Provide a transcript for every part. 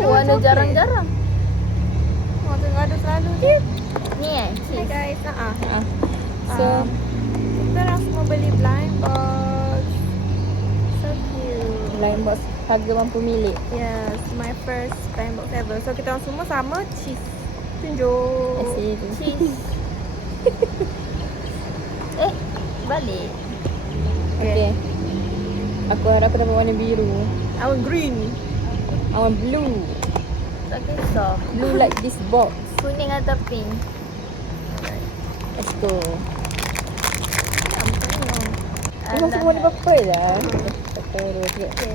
ada warna coklat. jarang-jarang. Oh, tengah ada selalu je. Ni Hi cheese. guys. So Kita orang semua beli blind box. So cute. line box harga mampu milik. Yes, my first blind box ever. So kita orang semua sama cheese. Tunjuk. Asyik. Cheese. Balik. Okay. Aku harap aku dapat warna biru. I want green. I want blue. Tak kisah. Blue like this box. Kuning atau pink. Let's go. Ni Alah. masuk warna purple lah. Purple sikit. Okay.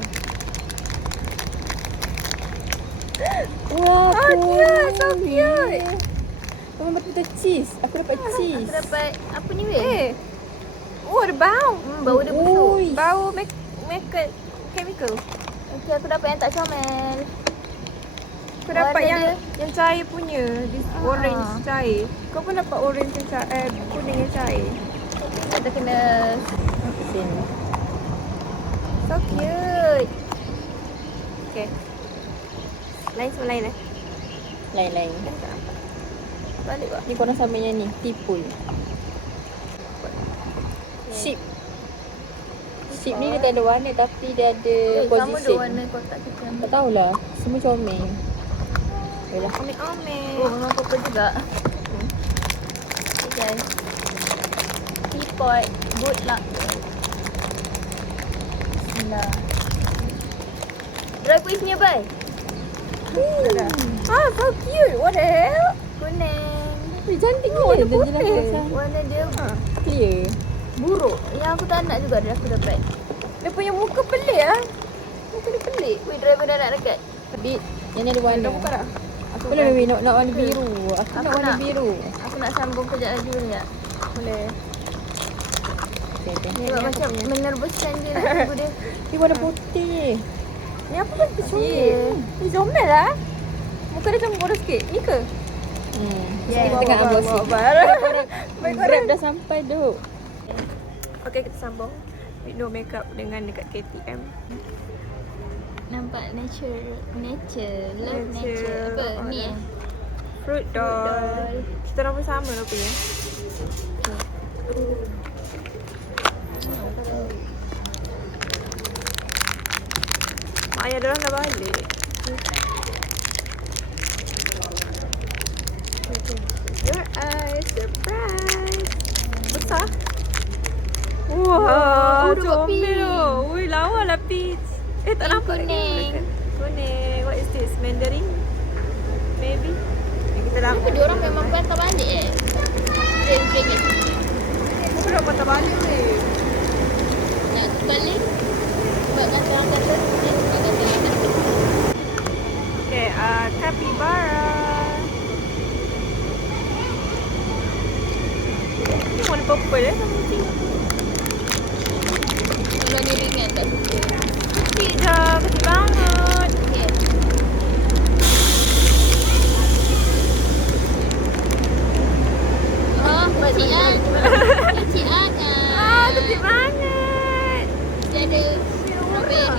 Wah, Oh, cute. So cute. Kamu betul-betul cheese. Aku dapat cheese. Aku dapat apa ni weh? Oh, ada bau. Bau dia busuk. Ui. Bau makeup chemical. Okay, aku dapat yang tak comel. Aku dapat Warna yang cair punya. This orange Ah. cair. Kau pun dapat orange yang cair, kuning yang cair. Kita kena Sini. So cute. Okay. Lain sama lain eh. Lain-lain. Balik buat. Ni korang sama yang ni. Tipul. Sheep. Sheep ni dia tak ada warna tapi dia ada sama position. dua warna kotak kita. Tak tahulah. Semua comel. Yalah. Omeh-omeh. Oh, memang purple juga. Okay guys. Teapot. Good luck. Bismillah. Dry quiz nearby. Ah, so cute. What the hell? Kuning. Wih, cantik ni. warna Dia jelas putih. pasal Warna dia clear. buruk. Yang aku tak nak juga dia aku dapat. Dia punya muka pelik ah. Muka dia pelik. Wait, driver dah nak dekat. Bit. Yang ni ada warna. Dah buka dah. Aku Boleh weh nak warna biru. Aku Aku nak warna nak. biru. Aku nak sambung kejap lagi banyak. Boleh. Okay, okay. Sebab aku macam punya. menervuskan dia nak tunggu dia. Ni warna putih. Ni apa pun comel. Yeah. Ni comel lah. Muka dia macam bodoh sikit. Ni ke? Yeah. Kita tengah Bawa, ambil bawa, bawa. Grab dah sampai tu. Okay, kita sambung. Window makeup dengan dekat KTM. Nampak nature. Love Nature. nature. Apa? Oh, Ni dah. Fruit doll. doll. Kita orang pun sama rupanya. Mak ayah diorang dah balik. Your eyes, surprise. Besar. Wah, Oh, dia buat comel pink. tu. Ui, lawa lah peach. Tak Pink nampak lagi. kuning. Kuning. What is this? Mandarin? Maybe. Kita dah. Kenapa dia orang memang patah balik Frame kat situ. Aku dah patah balik weh. Nak balik. Sebab kata orang kata. Sebab kata orang kata. Okay, capybara. Ni warna purple sama kucing. Kalau dia ringan tak suka. Kecil je, kecil banget. Okay. Oh, kecil kan? Kecil kan? Kecil banget. Dia ada strawberry.